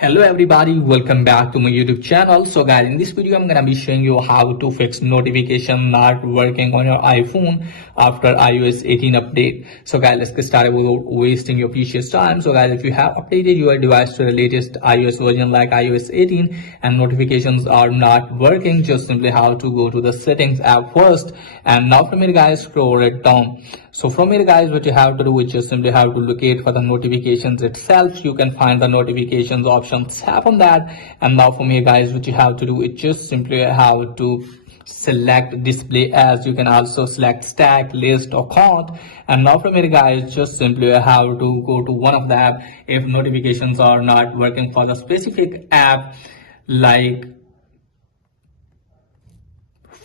Hello everybody, welcome back to my YouTube channel. So guys, in this video I'm gonna be showing you how to fix notification not working on your iPhone after iOS 18 update. So guys, let's get started without wasting your precious time. So guys, if you have updated your device to the latest iOS version like iOS 18 and notifications are not working, just simply have to go to the settings app first, and now from here guys, scroll it down. So from here guys, what you have to do is just simply have to locate for the notifications itself. You can find the notifications option, tap on that, and now from here guys, what you have to do is just simply have to select display as. You can also select stack, list or count, and now from here guys, just simply have to go to one of them if notifications are not working for the specific app like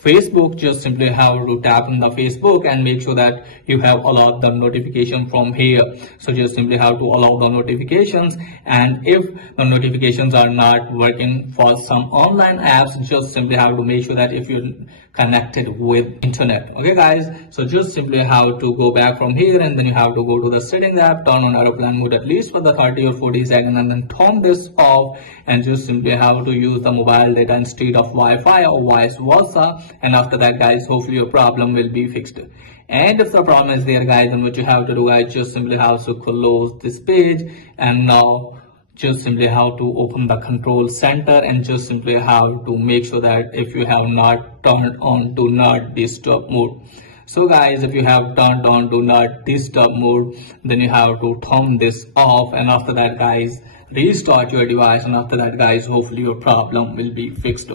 Facebook. Just simply have to tap on the Facebook and make sure that you have allowed the notification from here. So just simply have to allow the notifications, and if the notifications are not working for some online apps, just simply have to make sure that if you're connected with internet. Okay guys, so just simply have to go back from here, and then you have to go to the settings app, turn on aeroplane mode at least for the 30 or 40 seconds, and then turn this off, and just simply have to use the mobile data instead of Wi-Fi or vice versa. And after that guys, hopefully your problem will be fixed. And if the problem is there guys, then what you have to do guys, just simply have to close this page, and now just simply have to open the control center, and just simply have to make sure that if you have not turned on do not disturb mode. So guys, if you have turned on do not disturb mode, then you have to turn this off, and after that guys, restart your device, and after that guys, hopefully your problem will be fixed.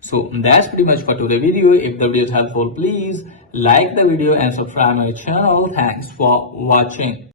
So that's pretty much for today's video. If the video is helpful, please like the video and subscribe my channel. Thanks for watching.